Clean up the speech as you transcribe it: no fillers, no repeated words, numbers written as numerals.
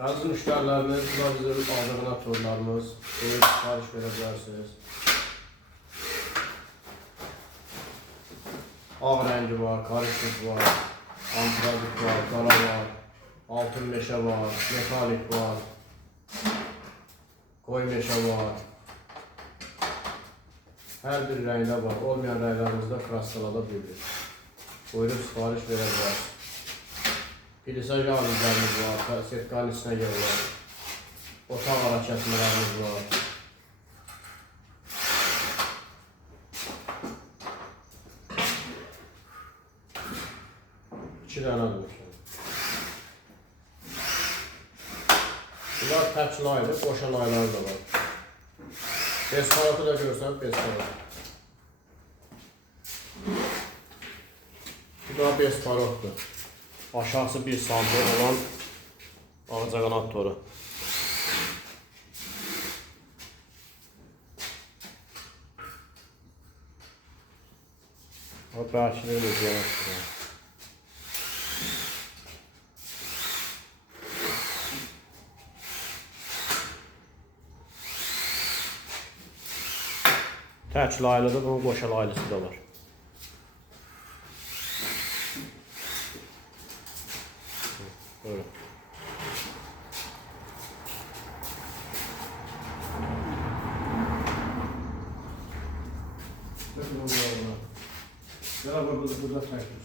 Aziz müşterilerimiz, bu da bizim aldığına turlarımız. Buyurun sipariş verebilirsiniz. Ağ rəngi var, karışık var, antradik var, qara var, altın meşə var, metalik var, koy meşə var. Hər bir rəngdə var. Olmayan rənglərimizdə kraskalada bilir. Buyurun sipariş verebilirsiniz. Pilisaj ağızlarımız var, setkanın içine yığılır. Otaq ara kəsmələrimiz var. İki dənə almışam. Bunlar tək laydır, boşa laylar da var. Besparotı da görsən, besparot. Bu da besparotdur. Aşağısı 1 santim olan ağcaqanad toru. O bərkini də yanaşdırır. Tək laylıdır, bunun qoşa laylısı da var. Böyle. Beraber burada takıyorsunuz.